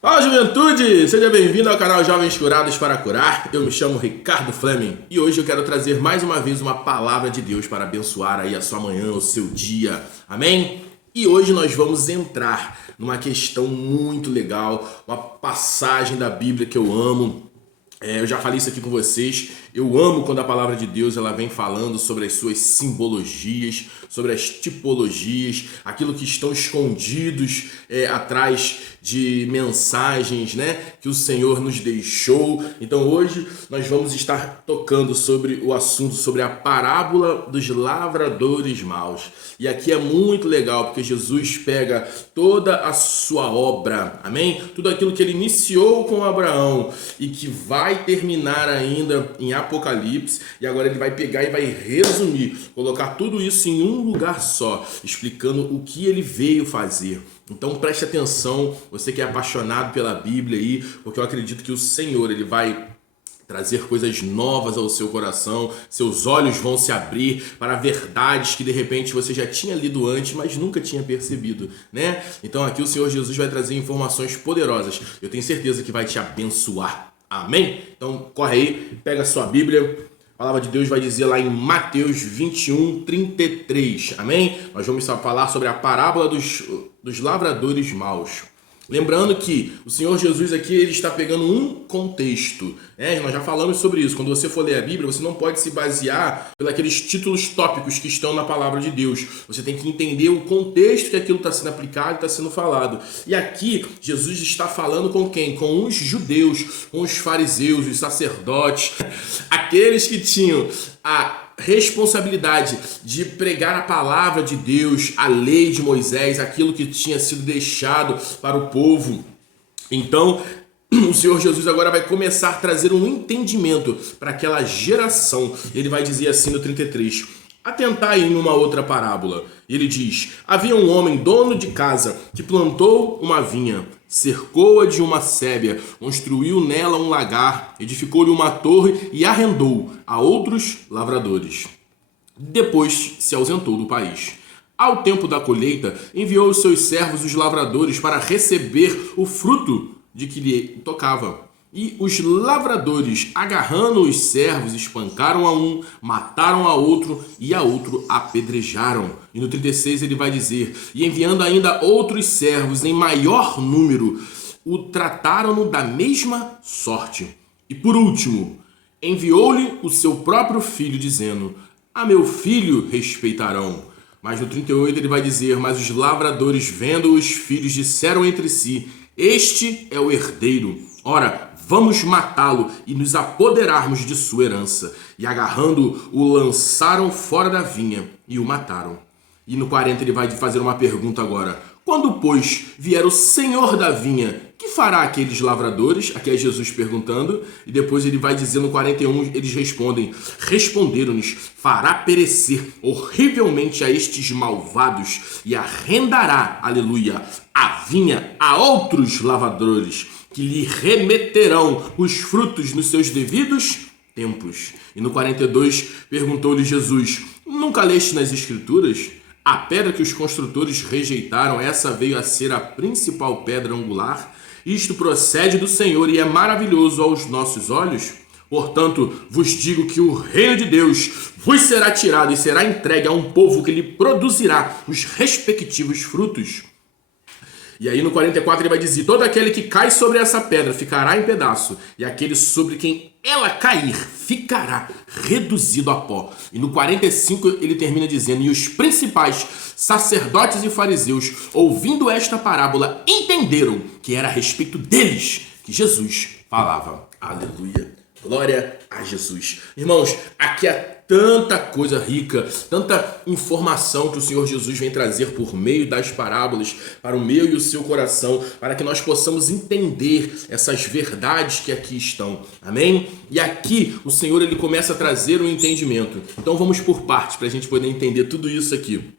Fala, juventude! Seja bem-vindo ao canal Jovens Curados para Curar. Eu me chamo Ricardo Fleming e hoje eu quero trazer mais uma vez uma palavra de Deus para abençoar aí a sua manhã, o seu dia. Amém? E hoje nós vamos entrar numa questão muito legal, uma passagem da Bíblia que eu amo. Eu já falei isso aqui com vocês. Eu amo quando a palavra de Deus ela vem falando sobre as suas simbologias, sobre as tipologias, aquilo que estão escondidos atrás de mensagens, né, que o Senhor nos deixou. Então hoje nós vamos estar tocando sobre o assunto, sobre a parábola dos lavradores maus. E aqui é muito legal porque Jesus pega toda a sua obra, amém? Tudo aquilo que ele iniciou com Abraão e que vai terminar ainda em Apocalipse, e agora ele vai pegar e vai resumir, colocar tudo isso em um lugar só, explicando o que ele veio fazer. Então preste atenção, você que é apaixonado pela Bíblia aí, porque eu acredito que o Senhor ele vai trazer coisas novas ao seu coração, seus olhos vão se abrir para verdades que de repente você já tinha lido antes, mas nunca tinha percebido, né? Então aqui o Senhor Jesus vai trazer informações poderosas, eu tenho certeza que vai te abençoar. Amém? Então corre aí, pega a sua Bíblia. A palavra de Deus vai dizer lá em Mateus 21:33. Amém? Nós vamos falar sobre a parábola dos lavradores maus. Lembrando que o Senhor Jesus aqui ele está pegando um contexto. Nós já falamos sobre isso. Quando você for ler a Bíblia, você não pode se basear pelos títulos tópicos que estão na palavra de Deus. Você tem que entender o contexto que aquilo está sendo aplicado e está sendo falado. E aqui, Jesus está falando com quem? Com os judeus, com os fariseus, os sacerdotes, aqueles que tinham a responsabilidade de pregar a palavra de Deus, a lei de Moisés, aquilo que tinha sido deixado para o povo. Então, o Senhor Jesus agora vai começar a trazer um entendimento para aquela geração. Ele vai dizer assim no 33: atentai em uma outra parábola. Ele diz: havia um homem dono de casa que plantou uma vinha, cercou-a de uma sébia, construiu nela um lagar, edificou-lhe uma torre e arrendou a outros lavradores. Depois se ausentou do país. Ao tempo da colheita, enviou os seus servos, os lavradores, para receber o fruto de que lhe tocava. E os lavradores, agarrando os servos, espancaram a um, mataram a outro e a outro apedrejaram. E no 36 ele vai dizer: e enviando ainda outros servos em maior número, o trataram-no da mesma sorte. E por último, enviou-lhe o seu próprio filho, dizendo: a meu filho respeitarão. Mas no 38 ele vai dizer: mas os lavradores, vendo os filhos, disseram entre si: este é o herdeiro. Ora, vamos matá-lo e nos apoderarmos de sua herança. E agarrando-o, o lançaram fora da vinha e o mataram. E no 40 ele vai fazer uma pergunta agora: quando, pois, vier o senhor da vinha, que fará aqueles lavradores? Aqui é Jesus perguntando. E depois ele vai dizer no 41, eles respondem: responderam-nos: fará perecer horrivelmente a estes malvados e arrendará, aleluia, a vinha a outros lavradores, que lhe remeterão os frutos nos seus devidos tempos. E no 42 perguntou-lhe Jesus: nunca leste nas Escrituras? A pedra que os construtores rejeitaram, essa veio a ser a principal pedra angular. Isto procede do Senhor e é maravilhoso aos nossos olhos. Portanto, vos digo que o reino de Deus vos será tirado e será entregue a um povo que lhe produzirá os respectivos frutos. E aí no 44 ele vai dizer: todo aquele que cai sobre essa pedra ficará em pedaço, e aquele sobre quem ela cair ficará reduzido a pó. E no 45 ele termina dizendo: e os principais sacerdotes e fariseus, ouvindo esta parábola, entenderam que era a respeito deles que Jesus falava. Aleluia! Glória a Jesus. Irmãos, aqui é tanta coisa rica, tanta informação que o Senhor Jesus vem trazer por meio das parábolas para o meu e o seu coração, para que nós possamos entender essas verdades que aqui estão. Amém? E aqui o Senhor ele começa a trazer um entendimento. Então vamos por partes para a gente poder entender tudo isso aqui.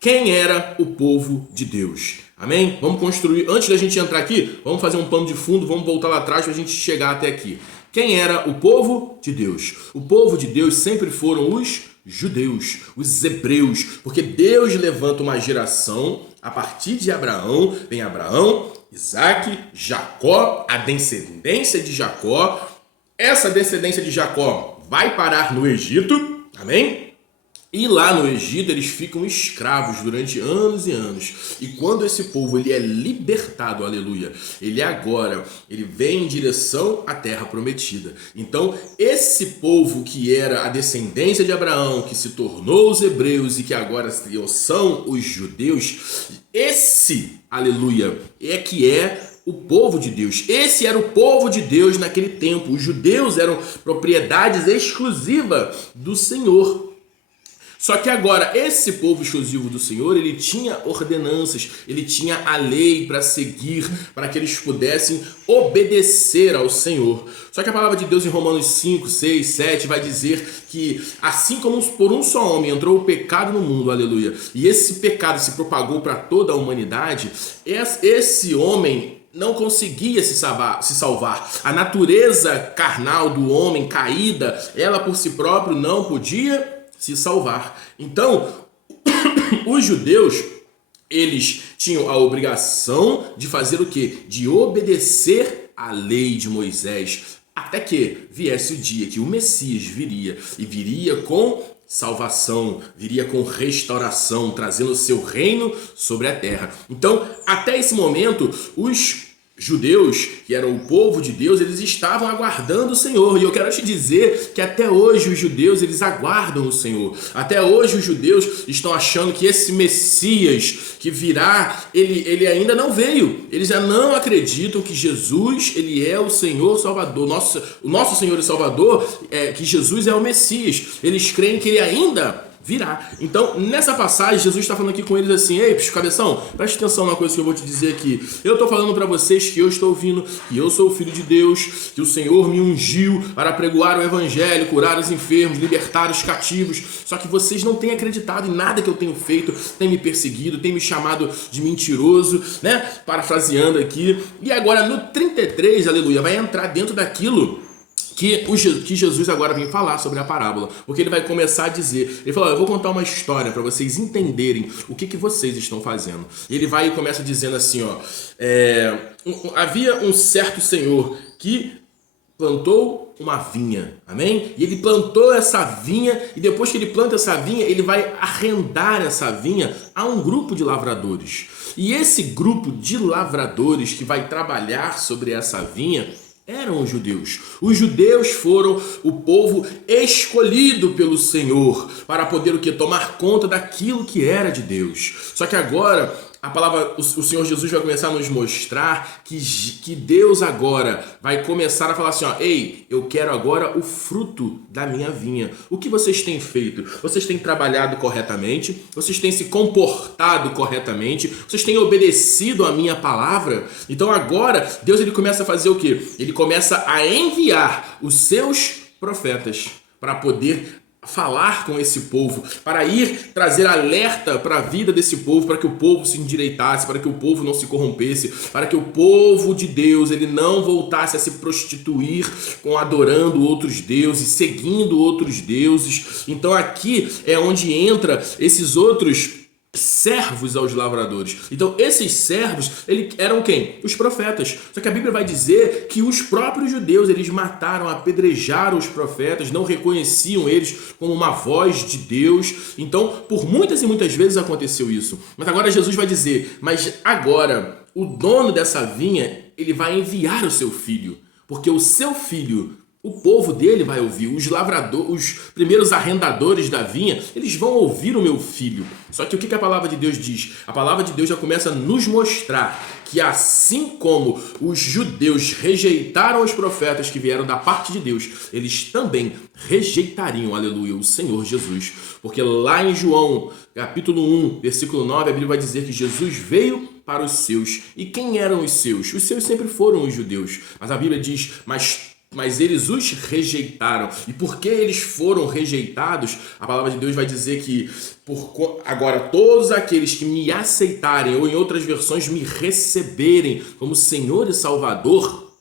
Quem era o povo de Deus? Amém? Vamos construir, antes da gente entrar aqui, vamos fazer um pano de fundo, vamos voltar lá atrás para a gente chegar até aqui. Quem era o povo de Deus? O povo de Deus sempre foram os judeus, os hebreus, porque Deus levanta uma geração a partir de Abraão, vem Abraão, Isaac, Jacó, a descendência de Jacó. Essa descendência de Jacó vai parar no Egito, amém? E lá no Egito eles ficam escravos durante anos e anos. E quando esse povo ele é libertado, aleluia, ele vem em direção à terra prometida. Então esse povo que era a descendência de Abraão, que se tornou os hebreus e que agora são os judeus, esse, aleluia, é o povo de Deus. Esse era o povo de Deus naquele tempo. Os judeus eram propriedades exclusivas do Senhor. Só que agora, esse povo exclusivo do Senhor, ele tinha ordenanças, ele tinha a lei para seguir, para que eles pudessem obedecer ao Senhor. Só que a palavra de Deus em Romanos 5, 6, 7 vai dizer que assim como por um só homem entrou o pecado no mundo, aleluia, e esse pecado se propagou para toda a humanidade, esse homem não conseguia se salvar. A natureza carnal do homem caída, ela por si próprio não podia se salvar. Então, os judeus, eles tinham a obrigação de fazer o quê? De obedecer à lei de Moisés, até que viesse o dia que o Messias viria, e viria com salvação, viria com restauração, trazendo o seu reino sobre a terra. Então, até esse momento, os judeus, que eram o povo de Deus, eles estavam aguardando o Senhor. E eu quero te dizer que até hoje os judeus, eles aguardam o Senhor. Até hoje os judeus estão achando que esse Messias que virá, ele ainda não veio. Eles já não acreditam que Jesus, ele é o Senhor Salvador. O nosso Senhor e Salvador, que Jesus é o Messias. Eles creem que ele ainda virá. Então, nessa passagem, Jesus está falando aqui com eles assim: ei, cabeção, preste atenção numa coisa que eu vou te dizer aqui. Eu estou falando para vocês que eu estou vindo, que eu sou o Filho de Deus, que o Senhor me ungiu para pregoar o Evangelho, curar os enfermos, libertar os cativos. Só que vocês não têm acreditado em nada que eu tenho feito, têm me perseguido, têm me chamado de mentiroso, né? Parafraseando aqui. E agora, no 33, aleluia, vai entrar dentro daquilo que Jesus agora vem falar sobre a parábola, porque ele vai começar a dizer, ele fala: eu vou contar uma história para vocês entenderem o que vocês estão fazendo. E ele vai e começa dizendo assim, havia um certo senhor que plantou uma vinha, amém? E ele plantou essa vinha, e depois que ele planta essa vinha, ele vai arrendar essa vinha a um grupo de lavradores. E esse grupo de lavradores que vai trabalhar sobre essa vinha eram os judeus. Os judeus foram o povo escolhido pelo Senhor para poder o quê? Tomar conta daquilo que era de Deus. Só que agora a palavra, o Senhor Jesus vai começar a nos mostrar que Deus agora vai começar a falar assim, ei, eu quero agora o fruto da minha vinha. O que vocês têm feito? Vocês têm trabalhado corretamente? Vocês têm se comportado corretamente? Vocês têm obedecido a minha palavra? Então agora Deus ele começa a fazer o quê? Ele começa a enviar os seus profetas para poder falar com esse povo, para ir trazer alerta para a vida desse povo, para que o povo se endireitasse, para que o povo não se corrompesse, para que o povo de Deus ele não voltasse a se prostituir com adorando outros deuses, seguindo outros deuses. Então aqui é onde entra esses outros servos aos lavradores. Então esses servos eram quem? Os profetas. Só que a Bíblia vai dizer que os próprios judeus eles mataram, apedrejaram os profetas, não reconheciam eles como uma voz de Deus. Então por muitas e muitas vezes aconteceu isso. Mas agora Jesus vai dizer, mas agora o dono dessa vinha ele vai enviar o seu filho, porque o seu filho, o povo dele vai ouvir, os lavradores, os primeiros arrendadores da vinha, eles vão ouvir o meu filho. Só que o que a palavra de Deus diz? A palavra de Deus já começa a nos mostrar que assim como os judeus rejeitaram os profetas que vieram da parte de Deus, eles também rejeitariam, aleluia, o Senhor Jesus. Porque lá em João, capítulo 1, versículo 9, a Bíblia vai dizer que Jesus veio para os seus. E quem eram os seus? Os seus sempre foram os judeus. Mas a Bíblia diz, mas eles os rejeitaram. E porque eles foram rejeitados, a palavra de Deus vai dizer que agora todos aqueles que me aceitarem, ou em outras versões, me receberem como Senhor e Salvador,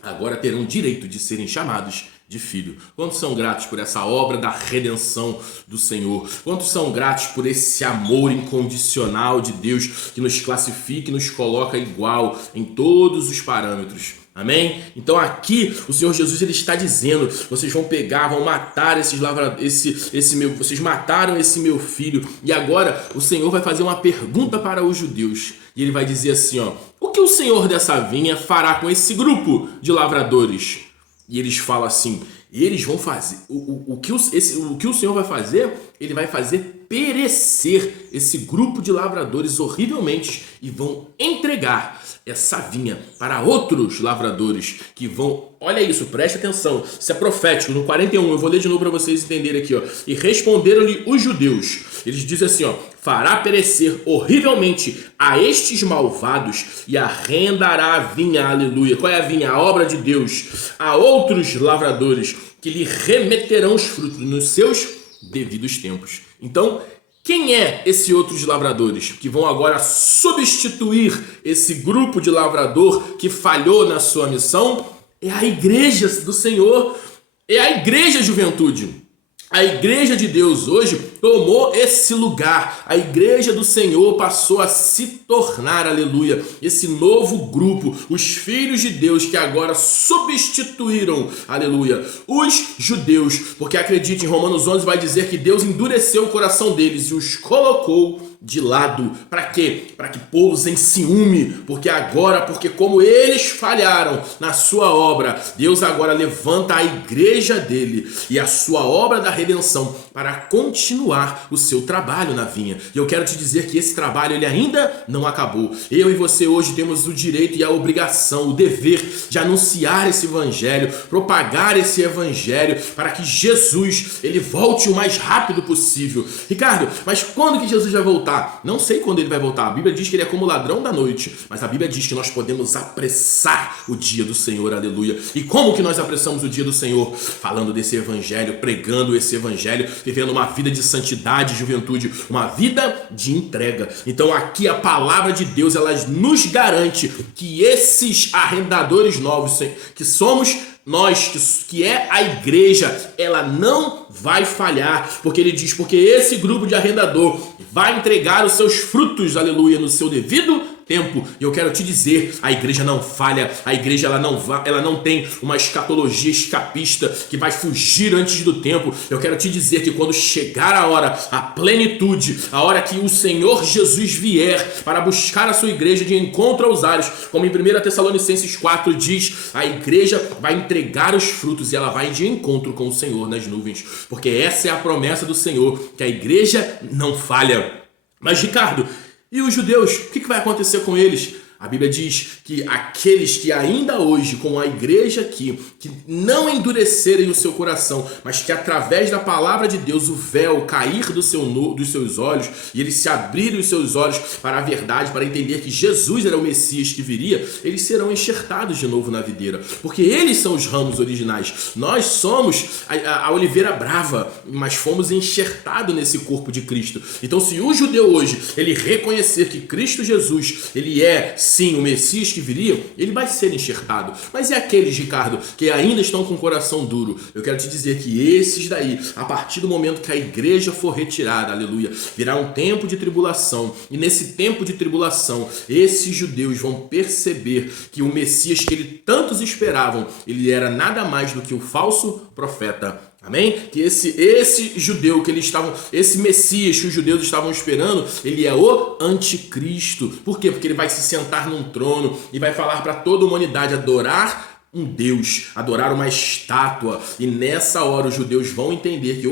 agora terão direito de serem chamados de filho? Quantos são gratos por essa obra da redenção do Senhor? Quantos são gratos por esse amor incondicional de Deus que nos classifica e nos coloca igual em todos os parâmetros? Amém? Então aqui o Senhor Jesus ele está dizendo: vocês vão pegar, vão matar esses lavradores, vocês mataram esse meu filho. E agora o Senhor vai fazer uma pergunta para os judeus. E ele vai dizer assim, ó: o que o Senhor dessa vinha fará com esse grupo de lavradores? E eles falam assim: eles vão fazer o que o Senhor vai fazer? Ele vai fazer perecer esse grupo de lavradores horrivelmente e vão entregar essa vinha para outros lavradores que vão... Olha isso, preste atenção, isso é profético. No 41, eu vou ler de novo para vocês entenderem aqui, ó. E responderam-lhe os judeus. Eles dizem assim, ó: fará perecer horrivelmente a estes malvados e arrendará a vinha, aleluia. Qual é a vinha? A obra de Deus. A outros lavradores que lhe remeterão os frutos nos seus devidos tempos. Então, quem é esse outros lavradores que vão agora substituir esse grupo de lavrador que falhou na sua missão? É a igreja do Senhor, é a igreja juventude. A igreja de Deus hoje tomou esse lugar. A igreja do Senhor passou a se tornar, aleluia, esse novo grupo, os filhos de Deus que agora substituíram, aleluia, os judeus. Porque acredite, em Romanos 11 vai dizer que Deus endureceu o coração deles e os colocou de lado. Para quê? Para que pousem ciúme. Porque como eles falharam na sua obra, Deus agora levanta a igreja dele e a sua obra da redenção para continuar o seu trabalho na vinha. E eu quero te dizer que esse trabalho ele ainda não acabou. Eu e você hoje temos o direito e a obrigação, o dever de anunciar esse evangelho, propagar esse evangelho para que Jesus ele volte o mais rápido possível. Ricardo, mas quando que Jesus vai voltar? Não sei quando ele vai voltar. A Bíblia diz que ele é como ladrão da noite, mas a Bíblia diz que nós podemos apressar o dia do Senhor, aleluia. E como que nós apressamos o dia do Senhor? Falando desse evangelho, pregando esse evangelho, vivendo uma vida de santidade, juventude, uma vida de entrega. Então aqui a palavra de Deus, ela nos garante que esses arrendadores novos, que somos nós, que é a igreja, ela não vai falhar, porque ele diz, porque esse grupo de arrendador vai entregar os seus frutos, aleluia, no seu devido tempo. E eu quero te dizer, a igreja não falha, a igreja ela não tem uma escatologia escapista que vai fugir antes do tempo. Eu quero te dizer que quando chegar a hora, a plenitude, a hora que o Senhor Jesus vier para buscar a sua igreja de encontro aos ares, como em 1 Tessalonicenses 4 diz, a igreja vai entregar os frutos e ela vai de encontro com o Senhor nas nuvens, porque essa é a promessa do Senhor, que a igreja não falha. Mas Ricardo, e os judeus, o que vai acontecer com eles? A Bíblia diz que aqueles que ainda hoje, com a igreja aqui, que não endurecerem o seu coração, mas que através da palavra de Deus o véu cair dos seus olhos e eles se abrirem os seus olhos para a verdade, para entender que Jesus era o Messias que viria, eles serão enxertados de novo na videira, porque eles são os ramos originais. Nós somos a oliveira brava, mas fomos enxertados nesse corpo de Cristo. Então, se o judeu hoje ele reconhecer que Cristo Jesus ele é sim o Messias que viria, ele vai ser enxertado. Mas e aqueles, Ricardo, que ainda estão com o coração duro? Eu quero te dizer que esses daí, a partir do momento que a igreja for retirada, aleluia, virá um tempo de tribulação. E nesse tempo de tribulação, esses judeus vão perceber que o Messias que eles tantos esperavam, ele era nada mais do que o falso profeta. Amém? Que esse judeu que eles estavam, esse Messias que os judeus estavam esperando, ele é o anticristo. Por quê? Porque ele vai se sentar num trono e vai falar para toda a humanidade adorar um Deus, adorar uma estátua. E nessa hora os judeus vão entender que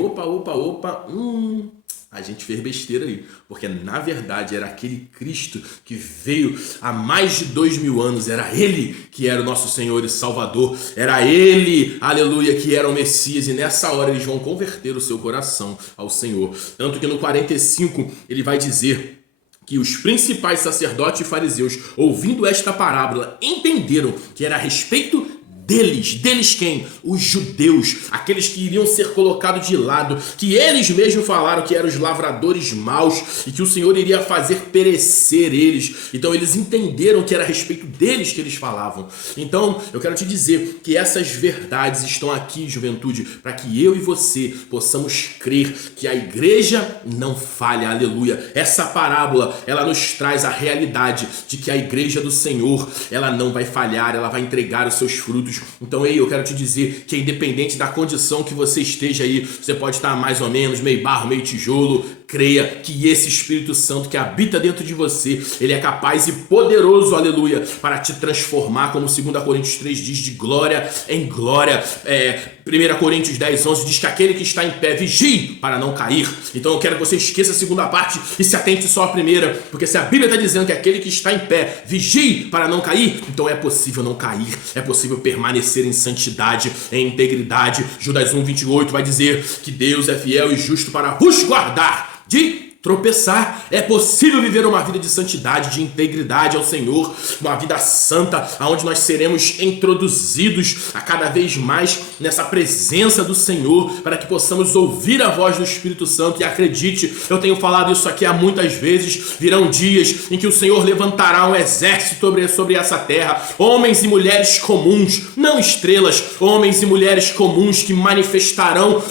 a gente fez besteira aí, porque na verdade era aquele Cristo que veio há mais de 2000 anos, era Ele que era o nosso Senhor e Salvador, era Ele, aleluia, que era o Messias, e nessa hora eles vão converter o seu coração ao Senhor. Tanto que no 45 ele vai dizer que os principais sacerdotes e fariseus, ouvindo esta parábola, entenderam que era a respeito deles quem? Os judeus, aqueles que iriam ser colocados de lado, que eles mesmos falaram que eram os lavradores maus e que o Senhor iria fazer perecer eles. Então eles entenderam que era a respeito deles que eles falavam. Então eu quero te dizer que essas verdades estão aqui, juventude, para que eu e você possamos crer que a igreja não falha, aleluia. Essa parábola, ela nos traz a realidade de que a igreja do Senhor, ela não vai falhar, ela vai entregar os seus frutos. Então, eu quero te dizer que independente da condição que você esteja aí, você pode estar mais ou menos meio barro, meio tijolo, creia que esse Espírito Santo que habita dentro de você, ele é capaz e poderoso, aleluia, para te transformar, como 2 Coríntios 3 diz, de glória em glória. 1 Coríntios 10, 11 diz que aquele que está em pé vigie para não cair. Então eu quero que você esqueça a segunda parte e se atente só à primeira, porque se a Bíblia está dizendo que aquele que está em pé vigie para não cair, então é possível não cair, é possível permanecer em santidade, em integridade. Judas 1, 28 vai dizer que Deus é fiel e justo para vos guardar de tropeçar. É possível viver uma vida de santidade, de integridade ao Senhor, uma vida santa, onde nós seremos introduzidos a cada vez mais nessa presença do Senhor, para que possamos ouvir a voz do Espírito Santo. E acredite, eu tenho falado isso aqui há muitas vezes, virão dias em que o Senhor levantará um exército sobre essa terra, homens e mulheres comuns, não estrelas, homens e mulheres comuns que manifestarão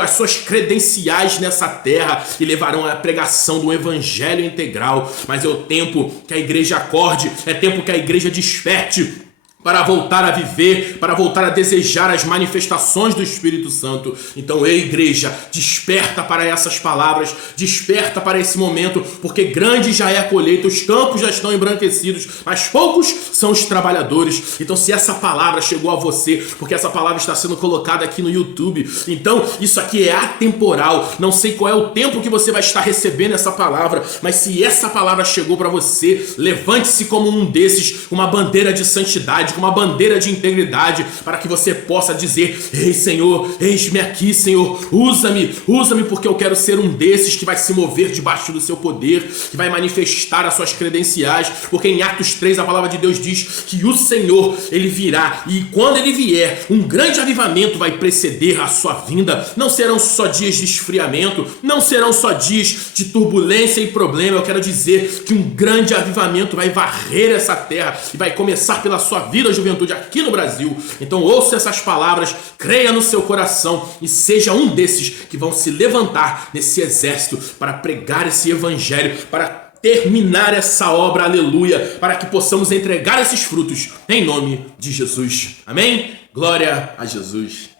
as suas credenciais nessa terra e levarão a pregação do evangelho integral. Mas é o tempo que a igreja acorde, é tempo que a igreja desperte para voltar a viver, para voltar a desejar as manifestações do Espírito Santo. Então, ei, igreja, desperta para essas palavras, desperta para esse momento, porque grande já é a colheita, os campos já estão embranquecidos, mas poucos são os trabalhadores. Então, se essa palavra chegou a você, porque essa palavra está sendo colocada aqui no YouTube, então isso aqui é atemporal. Não sei qual é o tempo que você vai estar recebendo essa palavra, mas se essa palavra chegou para você, levante-se como um desses, uma bandeira de santidade, com uma bandeira de integridade, para que você possa dizer: ei, Senhor, eis-me aqui, Senhor, usa-me, porque eu quero ser um desses que vai se mover debaixo do seu poder, que vai manifestar as suas credenciais, porque em Atos 3 a palavra de Deus diz que o Senhor, ele virá, e quando ele vier, um grande avivamento vai preceder a sua vinda. Não serão só dias de esfriamento, não serão só dias de turbulência e problema. Eu quero dizer que um grande avivamento vai varrer essa terra e vai começar pela sua vida, juventude, aqui no Brasil. Então ouça essas palavras, creia no seu coração e seja um desses que vão se levantar nesse exército para pregar esse evangelho, para terminar essa obra, aleluia, para que possamos entregar esses frutos em nome de Jesus. Amém? Glória a Jesus.